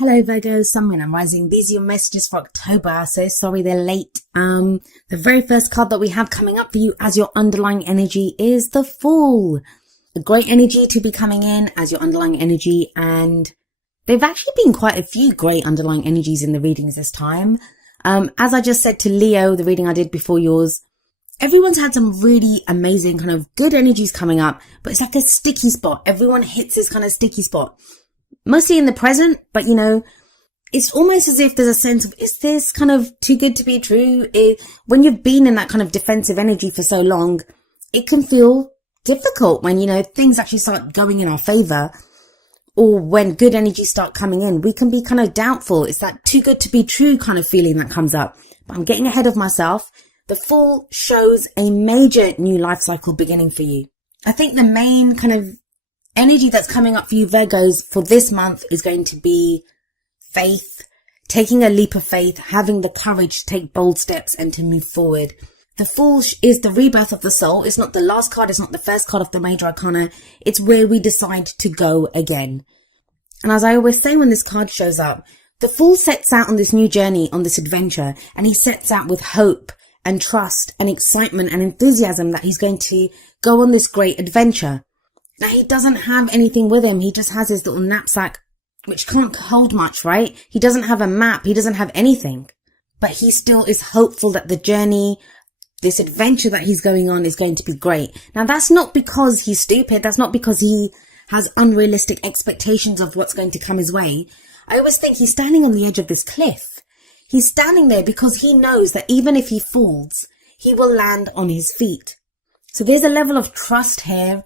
Hello Virgo, Sun, Moon and Rising. These are your messages for October. So sorry they're late. The very first card that we have coming up for you as your underlying energy is the Fool. A great energy to be coming in as your underlying energy, and there've actually been quite a few great underlying energies in the readings this time. As I just said to Leo, the reading I did before yours, everyone's had some really amazing kind of good energies coming up, but it's like a sticky spot. Everyone hits this kind of sticky spot. Mostly in the present, but you know, it's almost as if there's a sense of, is this kind of too good to be true? When you've been in that kind of defensive energy for so long, it can feel difficult when, you know, things actually start going in our favor, or when good energies start coming in, we can be kind of doubtful. It's that too good to be true kind of feeling that comes up. But I'm getting ahead of myself. The Fool shows a major new life cycle beginning for you. I think the main kind of energy that's coming up for you Virgos for this month is going to be faith, taking a leap of faith, having the courage to take bold steps and to move forward. The Fool is the rebirth of the soul. It's not the last card. It's not the first card of the major arcana. It's where we decide to go again. And as I always say when this card shows up, the Fool sets out on this new journey, on this adventure, and he sets out with hope and trust and excitement and enthusiasm that he's going to go on this great adventure. Now, he doesn't have anything with him. He just has his little knapsack, which can't hold much, right? He doesn't have a map. He doesn't have anything. But he still is hopeful that the journey, this adventure that he's going on, is going to be great. Now, that's not because he's stupid. That's not because he has unrealistic expectations of what's going to come his way. I always think he's standing on the edge of this cliff. He's standing there because he knows that even if he falls, he will land on his feet. So there's a level of trust here.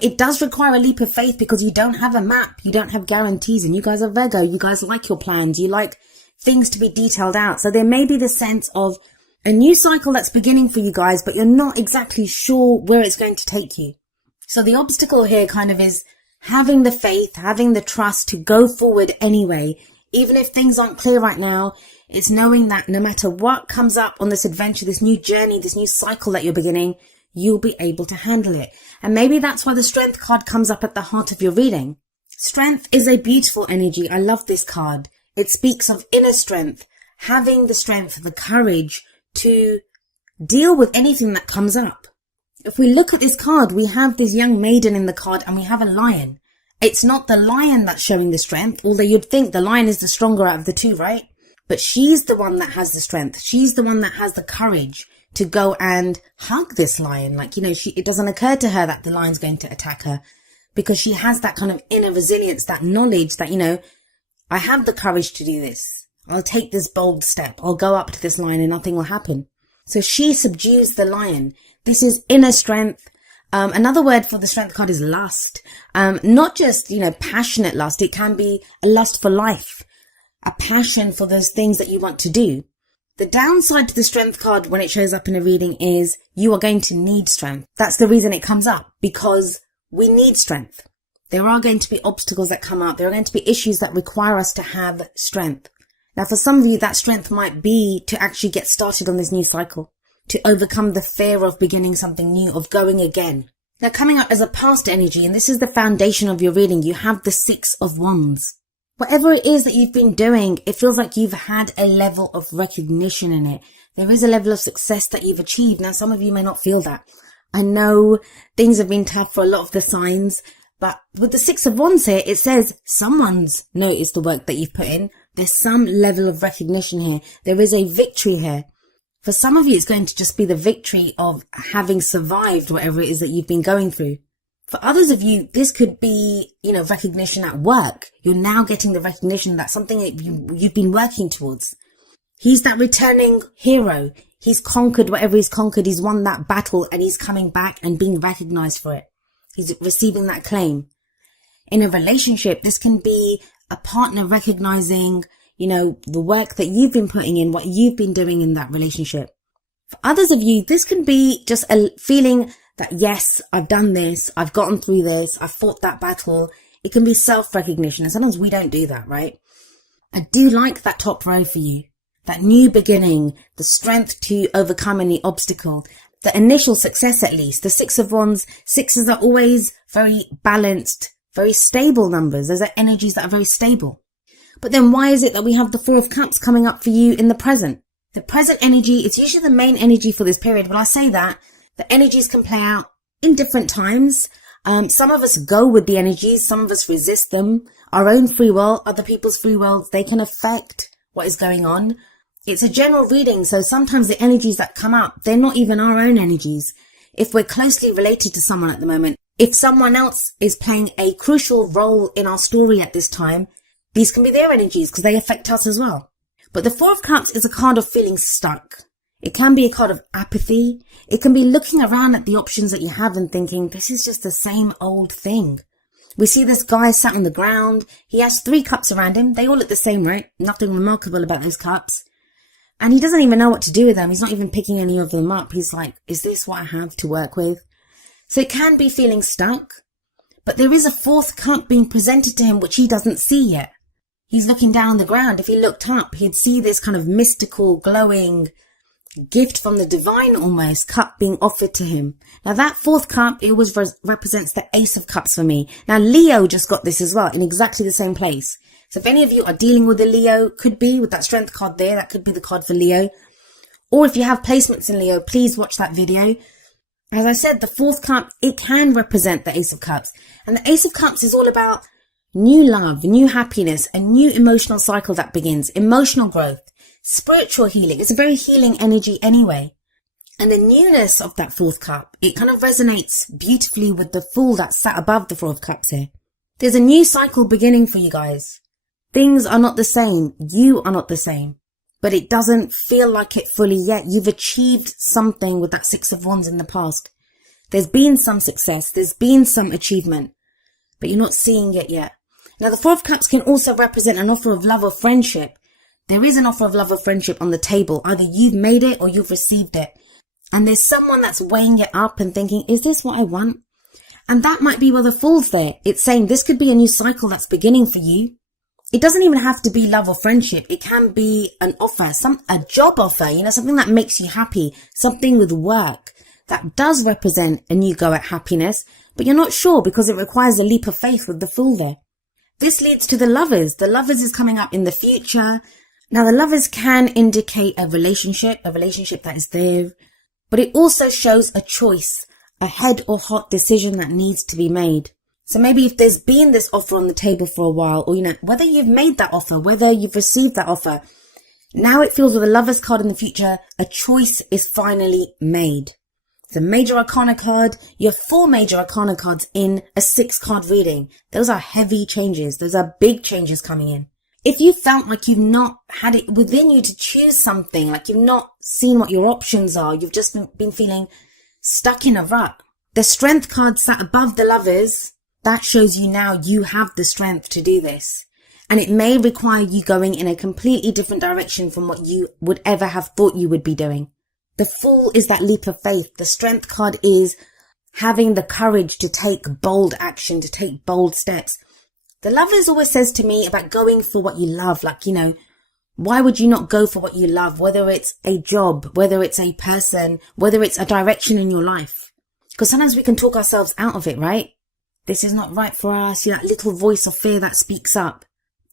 It does require a leap of faith because you don't have a map, you don't have guarantees, and you guys are Virgo, you guys like your plans, you like things to be detailed out. So there may be the sense of a new cycle that's beginning for you guys, but you're not exactly sure where it's going to take you. So the obstacle here kind of is having the faith, having the trust to go forward anyway. Even if things aren't clear right now, it's knowing that no matter what comes up on this adventure, this new journey, this new cycle that you're beginning, you'll be able to handle it. And maybe that's why the Strength card comes up at the heart of your reading. Strength is a beautiful energy. I love this card. It speaks of inner strength, having the strength, the courage to deal with anything that comes up. If we look at this card, we have this young maiden in the card and we have a lion. It's not the lion that's showing the strength, although you'd think the lion is the stronger out of the two, right? But she's the one that has the strength. She's the one that has the courage to go and hug this lion. Like, you know, it doesn't occur to her that the lion's going to attack her because she has that kind of inner resilience, that knowledge that, you know, I have the courage to do this. I'll take this bold step. I'll go up to this lion and nothing will happen. So she subdues the lion. This is inner strength. Another word for the Strength card is lust. Not just, you know, passionate lust. It can be a lust for life, a passion for those things that you want to do. The downside to the Strength card when it shows up in a reading is you are going to need strength. That's the reason it comes up, because we need strength. There are going to be obstacles that come up. There are going to be issues that require us to have strength. Now, for some of you, that strength might be to actually get started on this new cycle, to overcome the fear of beginning something new, of going again. Now, coming up as a past energy, and this is the foundation of your reading, you have the Six of Wands. Whatever it is that you've been doing, it feels like you've had a level of recognition in it. There is a level of success that you've achieved. Now, some of you may not feel that. I know things have been tough for a lot of the signs, but with the Six of Wands here, it says someone's noticed the work that you've put in. There's some level of recognition here. There is a victory here. For some of you, it's going to just be the victory of having survived whatever it is that you've been going through. For others of you, this could be, you know, recognition at work. You're now getting the recognition that something that you've been working towards. He's that returning hero. He's conquered whatever he's conquered. He's won that battle and he's coming back and being recognized for it. He's receiving that claim. In a relationship, this can be a partner recognizing, you know, the work that you've been putting in, what you've been doing in that relationship. For others of you, this can be just a feeling that, yes, I've done this, I've gotten through this, I've fought that battle. It can be self-recognition, and sometimes we don't do that, right? I do like that top row for you. That new beginning, the strength to overcome any obstacle, the initial success at least. The Six of Wands, sixes are always very balanced, very stable numbers. Those are energies that are very stable. But then why is it that we have the Four of Cups coming up for you in the present? The present energy, it's usually the main energy for this period. When I say that, the energies can play out in different times. Some of us go with the energies, some of us resist them. Our own free will, other people's free will, they can affect what is going on. It's a general reading, so sometimes the energies that come up, they're not even our own energies. If we're closely related to someone at the moment, if someone else is playing a crucial role in our story at this time, these can be their energies because they affect us as well. But the Four of Cups is a card of feeling stuck. It can be a card of apathy. It can be looking around at the options that you have and thinking, this is just the same old thing. We see this guy sat on the ground. He has 3 cups around him. They all look the same, right? Nothing remarkable about those cups. And he doesn't even know what to do with them. He's not even picking any of them up. He's like, is this what I have to work with? So it can be feeling stuck. But there is a 4th cup being presented to him which he doesn't see yet. He's looking down on the ground. If he looked up, he'd see this kind of mystical, glowing gift from the divine almost cup being offered to him. Now that 4th cup, it always represents the Ace of Cups for me. Now Leo just got this as well in exactly the same place. So if any of you are dealing with a Leo, could be with that Strength card there, that could be the card for Leo. Or if you have placements in Leo, please watch that video. As I said, the 4th cup, it can represent the Ace of Cups. And the Ace of Cups is all about new love, new happiness, a new emotional cycle that begins, emotional growth, spiritual healing. It's a very healing energy anyway. And the newness of that 4th cup, it kind of resonates beautifully with the Fool that sat above the 4 of Cups here. There's a new cycle beginning for you guys. Things are not the same. You are not the same. But it doesn't feel like it fully yet. You've achieved something with that 6 of Wands in the past. There's been some success. There's been some achievement. But you're not seeing it yet. Now, the 4 of Cups can also represent an offer of love or friendship. There is an offer of love or friendship on the table. Either you've made it or you've received it. And there's someone that's weighing it up and thinking, is this what I want? And that might be where the Fool's there. It's saying this could be a new cycle that's beginning for you. It doesn't even have to be love or friendship. It can be an offer, a job offer, something that makes you happy, something with work that does represent a new go at happiness, but you're not sure because it requires a leap of faith with the Fool there. This leads to the Lovers. The Lovers is coming up in the future. Now, the Lovers can indicate a relationship that is there, but it also shows a choice, a head or heart decision that needs to be made. So maybe if there's been this offer on the table for a while, or, whether you've made that offer, whether you've received that offer, now it feels with the Lovers card in the future, a choice is finally made. It's a Major Arcana card. You have 4 Major Arcana cards in a 6-card reading. Those are heavy changes. Those are big changes coming in. If you felt like you've not had it within you to choose something, like you've not seen what your options are, you've just been feeling stuck in a rut. The Strength card sat above the Lovers. That shows you now you have the strength to do this. And it may require you going in a completely different direction from what you would ever have thought you would be doing. The Fool is that leap of faith. The Strength card is having the courage to take bold action, to take bold steps. The Lovers always says to me about going for what you love. Like, why would you not go for what you love? Whether it's a job, whether it's a person, whether it's a direction in your life. Because sometimes we can talk ourselves out of it, right? This is not right for us. That little voice of fear that speaks up.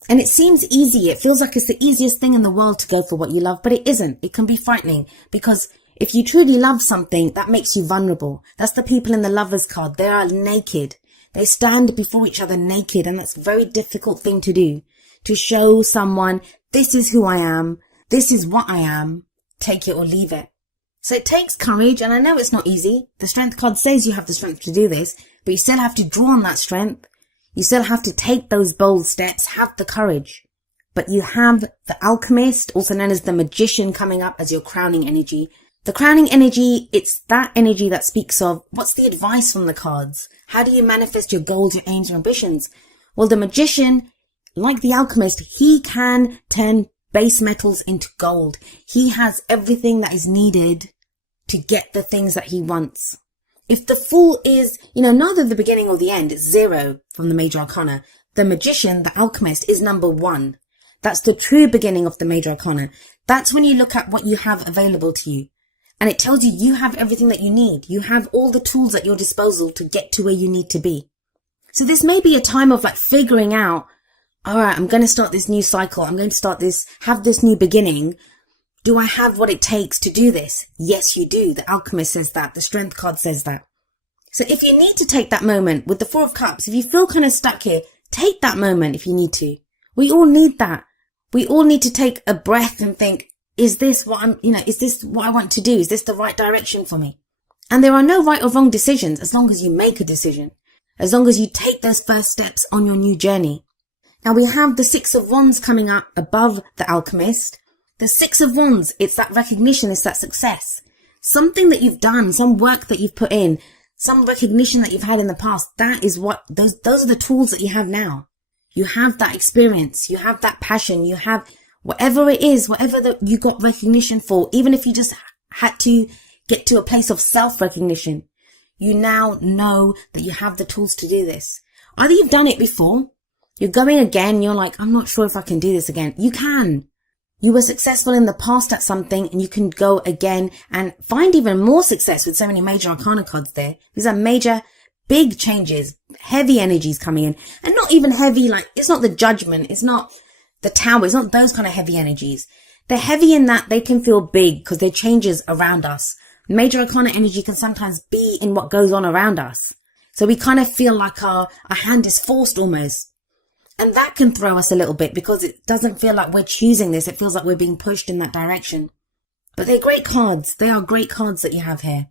And it seems easy. It feels like it's the easiest thing in the world to go for what you love, but it isn't. It can be frightening because if you truly love something, that makes you vulnerable. That's the people in the Lovers card. They are naked. They stand before each other naked, and that's a very difficult thing to do. To show someone, this is who I am. This is what I am. Take it or leave it. So it takes courage, and I know it's not easy. The Strength card says you have the strength to do this, but you still have to draw on that strength. You still have to take those bold steps, have the courage. But you have the Alchemist, also known as the Magician, coming up as your crowning energy. The crowning energy, it's that energy that speaks of what's the advice from the cards? How do you manifest your goals, your aims, your ambitions? Well, the Magician, like the Alchemist, he can turn base metals into gold. He has everything that is needed to get the things that he wants. If the Fool is, neither the beginning or the end, it's 0 from the Major Arcana. The Magician, the Alchemist, is number 1. That's the true beginning of the Major Arcana. That's when you look at what you have available to you. And it tells you you have everything that you need. You have all the tools at your disposal to get to where you need to be. So this may be a time of figuring out, all right, I'm going to start this new cycle. I'm going to have this new beginning. Do I have what it takes to do this? Yes, you do. The Alchemist says that. The Strength card says that. So if you need to take that moment with the Four of Cups, if you feel kind of stuck here, take that moment if you need to. We all need that. We all need to take a breath and think, is this what is this what I want to do? Is this the right direction for me? And there are no right or wrong decisions as long as you make a decision, as long as you take those first steps on your new journey. Now we have the Six of Wands coming up above the Alchemist. The Six of Wands, it's that recognition, it's that success. Something that you've done, some work that you've put in, some recognition that you've had in the past. That is what, those are the tools that you have now. You have that experience, you have that passion, you have whatever it is, whatever that you got recognition for, even if you just had to get to a place of self-recognition, you now know that you have the tools to do this. Either you've done it before, you're going again, you're like, I'm not sure if I can do this again. You can. You were successful in the past at something and you can go again and find even more success with so many major arcana cards there. These are major, big changes, heavy energies coming in, and not even heavy, like it's not the Judgment, it's not the Tower, it's not those kind of heavy energies. They're heavy in that they can feel big because they're changes around us. Major arcana energy can sometimes be in what goes on around us. So we kind of feel like our hand is forced almost. And that can throw us a little bit because it doesn't feel like we're choosing this. It feels like we're being pushed in that direction. But they're great cards. They are great cards that you have here.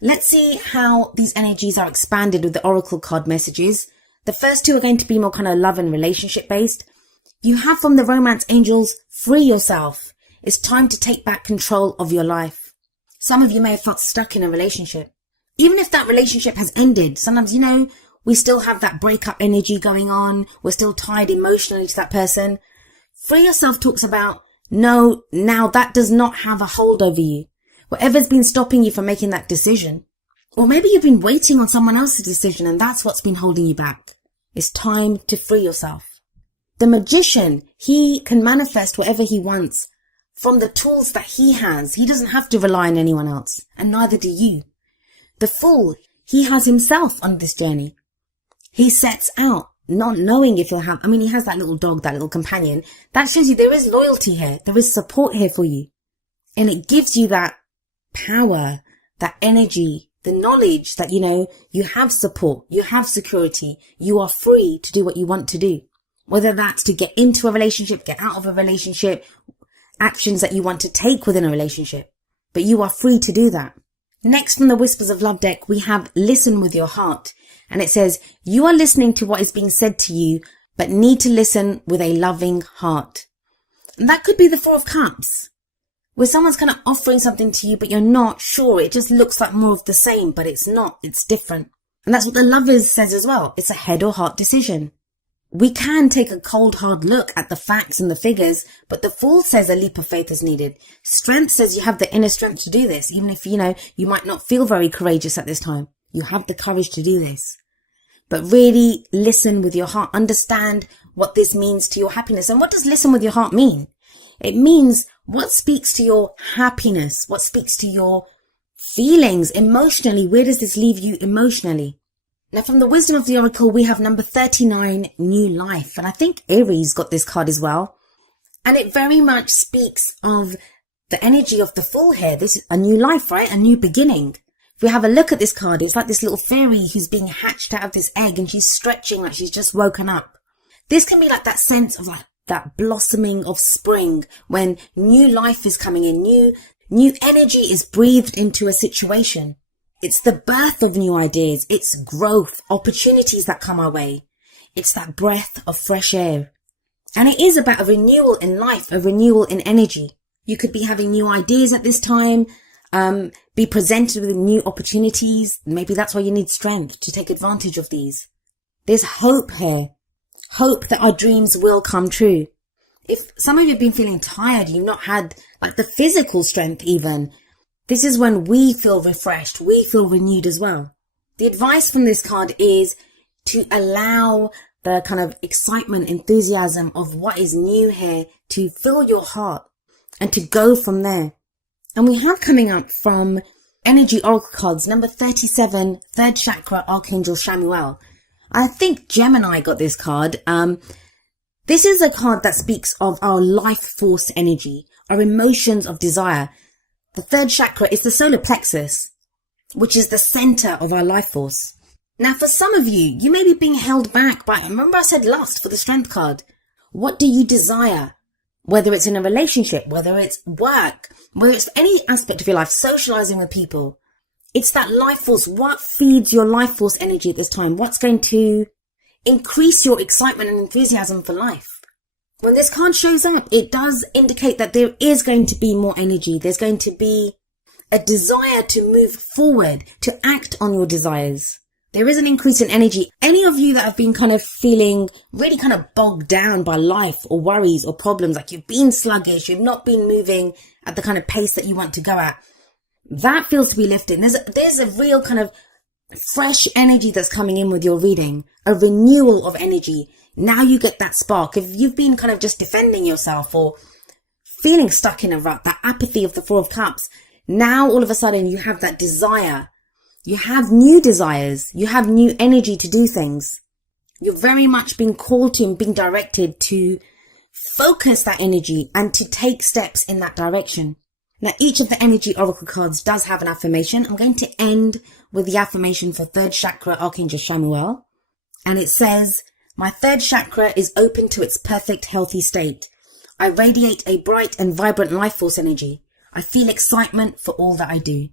Let's see how these energies are expanded with the Oracle card messages. The first two are going to be more kind of love and relationship based. You have from the Romance Angels, free yourself. It's time to take back control of your life. Some of you may have felt stuck in a relationship. Even if that relationship has ended, sometimes, we still have that breakup energy going on. We're still tied emotionally to that person. Free yourself talks about, no, now that does not have a hold over you. Whatever's been stopping you from making that decision. Or maybe you've been waiting on someone else's decision and that's what's been holding you back. It's time to free yourself. The Magician, he can manifest whatever he wants from the tools that he has. He doesn't have to rely on anyone else, and neither do you. The Fool, he has himself on this journey. He sets out not knowing if he'll have, he has that little dog, that little companion. That shows you there is loyalty here. There is support here for you. And it gives you that power, that energy, the knowledge that, you have support, you have security, you are free to do what you want to do. Whether that's to get into a relationship, get out of a relationship, actions that you want to take within a relationship. But you are free to do that. Next from the Whispers of Love deck, we have Listen with Your Heart. And it says, you are listening to what is being said to you, but need to listen with a loving heart. And that could be the Four of Cups, where someone's kind of offering something to you, but you're not sure. It just looks like more of the same, but it's not. It's different. And that's what the Lovers says as well. It's a head or heart decision. We can take a cold, hard look at the facts and the figures, but the Fool says a leap of faith is needed. Strength says you have the inner strength to do this, even if, you might not feel very courageous at this time. You have the courage to do this. But really listen with your heart. Understand what this means to your happiness. And what does listen with your heart mean? It means what speaks to your happiness, what speaks to your feelings emotionally. Where does this leave you emotionally? Now, from the Wisdom of the Oracle, we have number 39, New Life. And I think Aries got this card as well. And it very much speaks of the energy of the Fool here. This is a new life, right? A new beginning. If we have a look at this card, it's like this little fairy who's being hatched out of this egg and she's stretching like she's just woken up. This can be like that sense of like that blossoming of spring when new life is coming in, new energy is breathed into a situation. It's the birth of new ideas. It's growth, opportunities that come our way. It's that breath of fresh air. And it is about a renewal in life, a renewal in energy. You could be having new ideas at this time, be presented with new opportunities. Maybe that's why you need strength to take advantage of these. There's hope here. Hope that our dreams will come true. If some of you have been feeling tired, you've not had like the physical strength even, this is when we feel refreshed. We feel renewed as well. The advice from this card is to allow the kind of excitement, enthusiasm of what is new here to fill your heart and to go from there. And we have coming up from Energy Oracle cards, number 37, third chakra, Archangel Shamuel. I think Gemini got this card. This is a card that speaks of our life force energy, our emotions of desire. The third chakra is the solar plexus, which is the center of our life force. Now, for some of you, you may be being held back by, remember I said lust for the strength card. What do you desire? Whether it's in a relationship, whether it's work, whether it's any aspect of your life, socializing with people. It's that life force. What feeds your life force energy at this time? What's going to increase your excitement and enthusiasm for life? When this card shows up, it does indicate that there is going to be more energy. There's going to be a desire to move forward, to act on your desires. There is an increase in energy. Any of you that have been kind of feeling really kind of bogged down by life or worries or problems, like you've been sluggish, you've not been moving at the kind of pace that you want to go at, that feels to be lifted. There's a real kind of fresh energy that's coming in with your reading, a renewal of energy. Now you get that spark. If you've been kind of just defending yourself or feeling stuck in a rut, that apathy of the Four of Cups, now all of a sudden you have that desire. You have new desires. You have new energy to do things. You're very much being called to and being directed to focus that energy and to take steps in that direction. Now, each of the energy oracle cards does have an affirmation. I'm going to end with the affirmation for third chakra, Archangel Chamuel. And it says, my third chakra is open to its perfect, healthy state. I radiate a bright and vibrant life force energy. I feel excitement for all that I do.